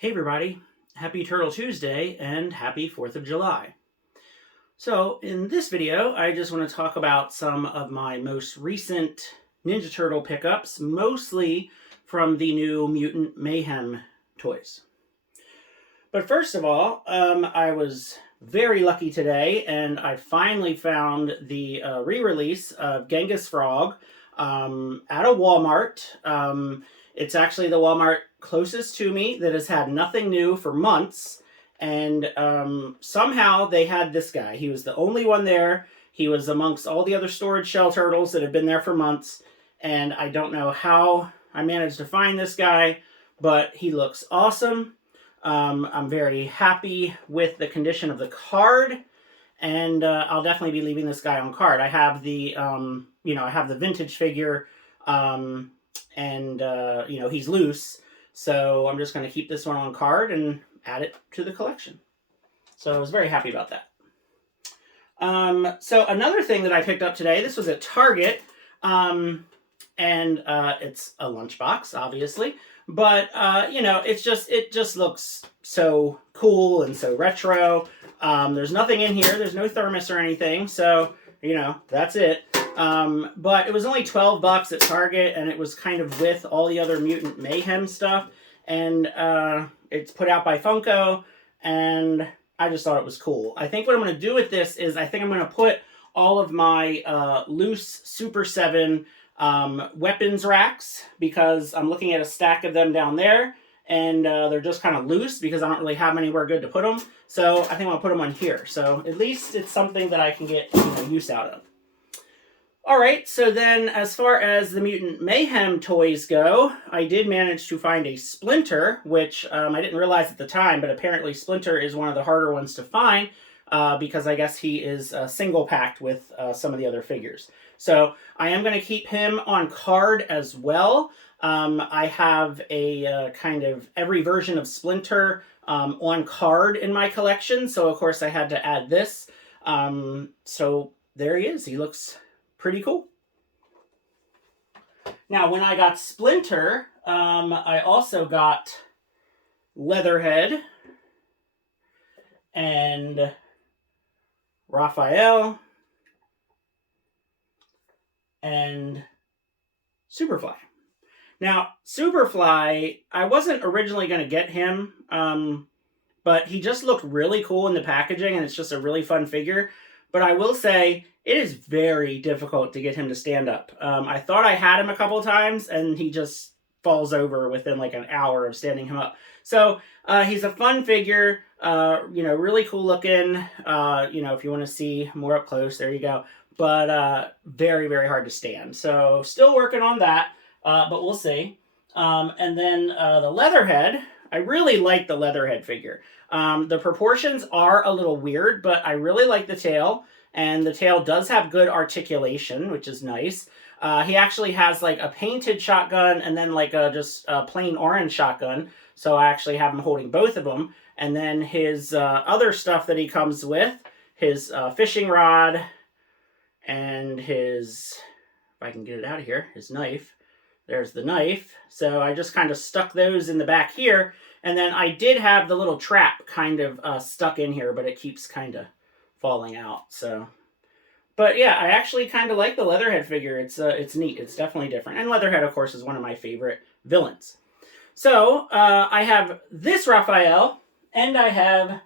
Hey everybody, happy Turtle Tuesday and happy 4th of July. So in this video, I just want to talk about some of my most recent Ninja Turtle pickups, mostly from the new Mutant Mayhem toys. But first of all, I was very lucky today and I finally found the re-release of Genghis Frog at a Walmart. It's actually the Walmart closest to me that has had nothing new for months, and somehow they had this guy. He was the only one there. He was amongst all the other storage shell turtles that have been there for months, and I don't know how I managed to find this guy, but he looks awesome. I'm very happy with the condition of the card, and I'll definitely be leaving this guy on card. I have the I have the vintage figure, and he's loose, so I'm just going to keep this one on card and add it to the collection. So I was very happy about that. So another thing that I picked up today, this was at Target, and it's a lunchbox, obviously, but it just looks so cool and so retro. There's nothing in here. There's no thermos or anything, so that's it. But it was only $12 at Target, and it was kind of with all the other Mutant Mayhem stuff, and it's put out by Funko, and I just thought it was cool. I think what I'm going to do with this is I think I'm going to put all of my loose Super 7 weapons racks, because I'm looking at a stack of them down there, and they're just kind of loose because I don't really have anywhere good to put them. So I think I'll put them on here. So at least it's something that I can get use out of. Alright, so then as far as the Mutant Mayhem toys go, I did manage to find a Splinter, which I didn't realize at the time, but apparently Splinter is one of the harder ones to find, because I guess he is single-packed with some of the other figures. So I am going to keep him on card as well. I have a kind of every version of Splinter on card in my collection, so of course I had to add this. So there he is. He looks pretty cool. Now, when I got Splinter, I also got Leatherhead and Raphael and Superfly. Now, Superfly, I wasn't originally going to get him, but he just looked really cool in the packaging, and it's just a really fun figure. But I will say, it is very difficult to get him to stand up. I thought I had him a couple times, and he just falls over within like an hour of standing him up. So he's a fun figure, really cool looking. If you want to see more up close, there you go. But very, very hard to stand. So still working on that, but we'll see. And then the Leatherhead, I really like the Leatherhead figure. The proportions are a little weird, but I really like the tail. And the tail does have good articulation, which is nice. He actually has like a painted shotgun and then like just a plain orange shotgun. So I actually have him holding both of them. And then his other stuff that he comes with, his fishing rod and his, if I can get it out of here, his knife. There's the knife. So I just kind of stuck those in the back here. And then I did have the little trap kind of stuck in here, but it keeps kind of falling out. So, but yeah, I actually kind of like the Leatherhead figure. It's neat. It's definitely different. And Leatherhead, of course, is one of my favorite villains. So I have this Raphael, and I have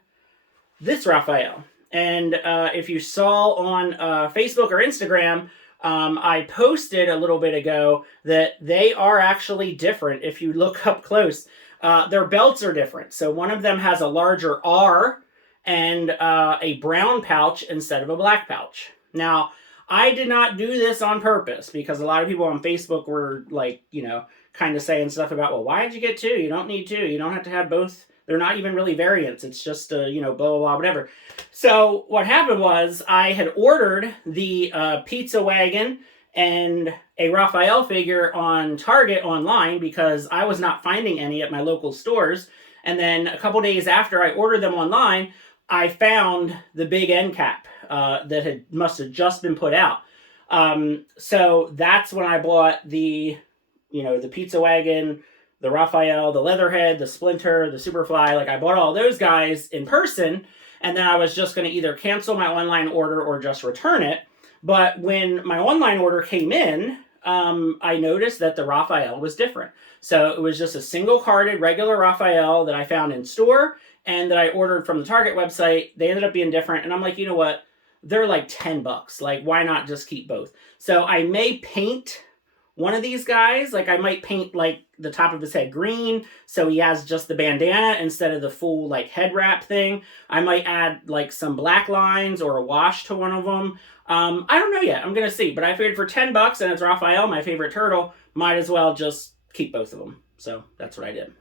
this Raphael. And if you saw on Facebook or Instagram, I posted a little bit ago that they are actually different if you look up close. Their belts are different. So one of them has a larger R and a brown pouch instead of a black pouch. Now, I did not do this on purpose, because a lot of people on Facebook were like, kind of saying stuff about, well, why did you get two? You don't need two. You don't have to have both. They're not even really variants. It's just, blah, blah, blah, whatever. So what happened was I had ordered the pizza wagon and a Raphael figure on Target online, because I was not finding any at my local stores. And then a couple days after I ordered them online, I found the big end cap that must have just been put out. So that's when I bought the pizza wagon, the Raphael, the Leatherhead, the Splinter, the Superfly. Like, I bought all those guys in person, and then I was just going to either cancel my online order or just return it. But when my online order came in, I noticed that the Raphael was different. So it was just a single carded regular Raphael that I found in store and that I ordered from the Target website. They ended up being different. And I'm like, you know what? They're like $10. Like, why not just keep both? So I may paint one of these guys. Like, I might paint like the top of his head green, so he has just the bandana instead of the full like head wrap thing. I might add like some black lines or a wash to one of them. I don't know yet. I'm gonna see. But I figured for $10 and it's Raphael, my favorite turtle, might as well just keep both of them. So that's what I did.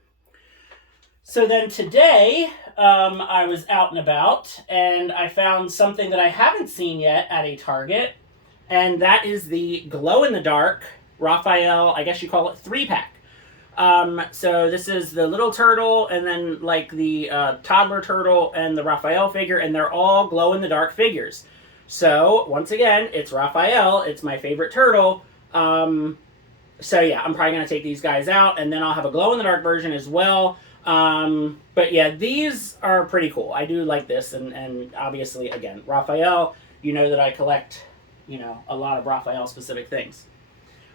So then today, I was out and about, and I found something that I haven't seen yet at a Target, and that is the glow-in-the-dark Raphael, I guess you call it 3-pack. So this is the little turtle, and then like the toddler turtle and the Raphael figure, and they're all glow-in-the-dark figures. So once again, it's Raphael. It's my favorite turtle. So yeah, I'm probably going to take these guys out, and then I'll have a glow-in-the-dark version as well. But yeah, these are pretty cool. I do like this, and obviously, again, Raphael, you know that I collect, you know, a lot of Raphael-specific things.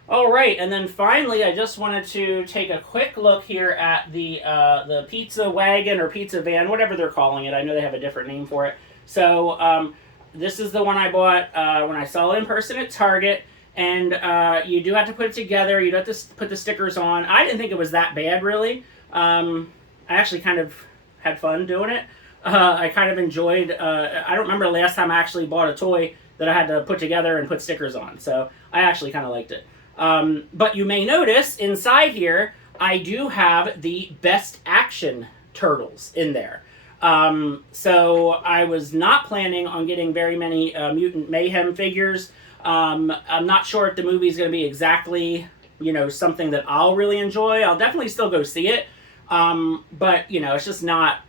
All right, and then finally, I just wanted to take a quick look here at the pizza wagon or pizza van, whatever they're calling it. I know they have a different name for it. So this is the one I bought when I saw it in person at Target. And you do have to put it together. You do have to put the stickers on. I didn't think it was that bad, really. I actually kind of had fun doing it. I kind of enjoyed... I don't remember the last time I actually bought a toy that I had to put together and put stickers on. So I actually kind of liked it. But you may notice inside here, I do have the Best Action Turtles in there. So I was not planning on getting very many Mutant Mayhem figures. I'm not sure if the movie is going to be exactly, you know, something that I'll really enjoy. I'll definitely still go see it. But, you know, it's just not,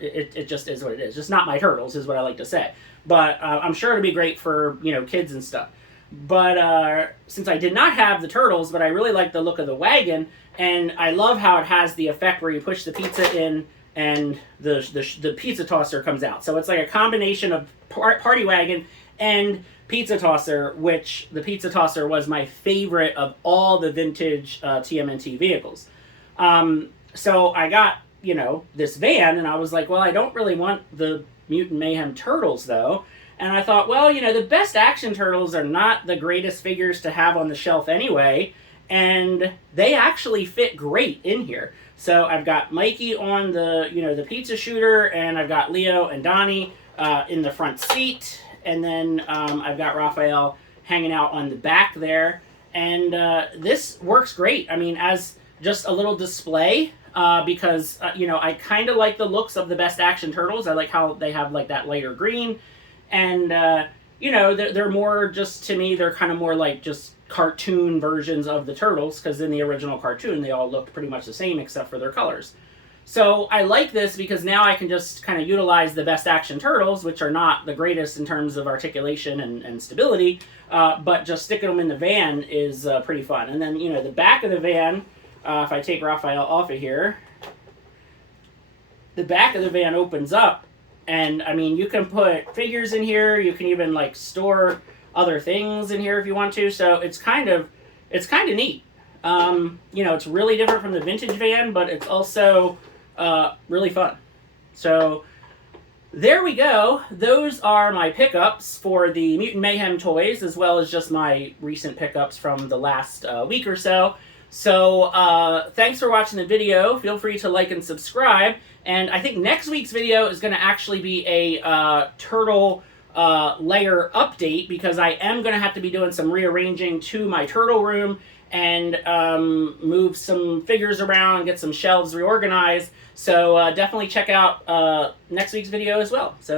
it just is what it is. Just not my turtles is what I like to say. But I'm sure it'll be great for, you know, kids and stuff. But since I did not have the turtles, but I really like the look of the wagon, and I love how it has the effect where you push the pizza in and the pizza tosser comes out. So it's like a combination of party wagon and pizza tosser, which the pizza tosser was my favorite of all the vintage TMNT vehicles. So I got, you know, this van, and I was like, well, I don't really want the Mutant Mayhem turtles, though. And I thought, well, you know, the Best Action Turtles are not the greatest figures to have on the shelf anyway, and they actually fit great in here. So I've got Mikey on the, you know, the pizza shooter, and I've got Leo and Donnie in the front seat. And then I've got Raphael hanging out on the back there. And this works great. I mean, as just a little display, because, you know, I kind of like the looks of the Best Action Turtles. I like how they have, like, that lighter green. And, you know, they're more just, to me, they're kind of more like just cartoon versions of the Turtles. Because in the original cartoon, they all looked pretty much the same except for their colors. So I like this because now I can just kind of utilize the Best Action Turtles, which are not the greatest in terms of articulation and stability, but just sticking them in the van is pretty fun. And then, you know, the back of the van, if I take Raphael off of here, the back of the van opens up, and I mean, you can put figures in here, you can even like store other things in here if you want to, so it's kind of neat. You know, it's really different from the vintage van, but it's also really fun. So there we go. Those are my pickups for the Mutant Mayhem toys, as well as just my recent pickups from the last week or so. So thanks for watching the video. Feel free to like and subscribe. And I think next week's video is going to actually be a turtle layer update, because I am going to have to be doing some rearranging to my turtle room and move some figures around, get some shelves reorganized. So definitely check out next week's video as well. So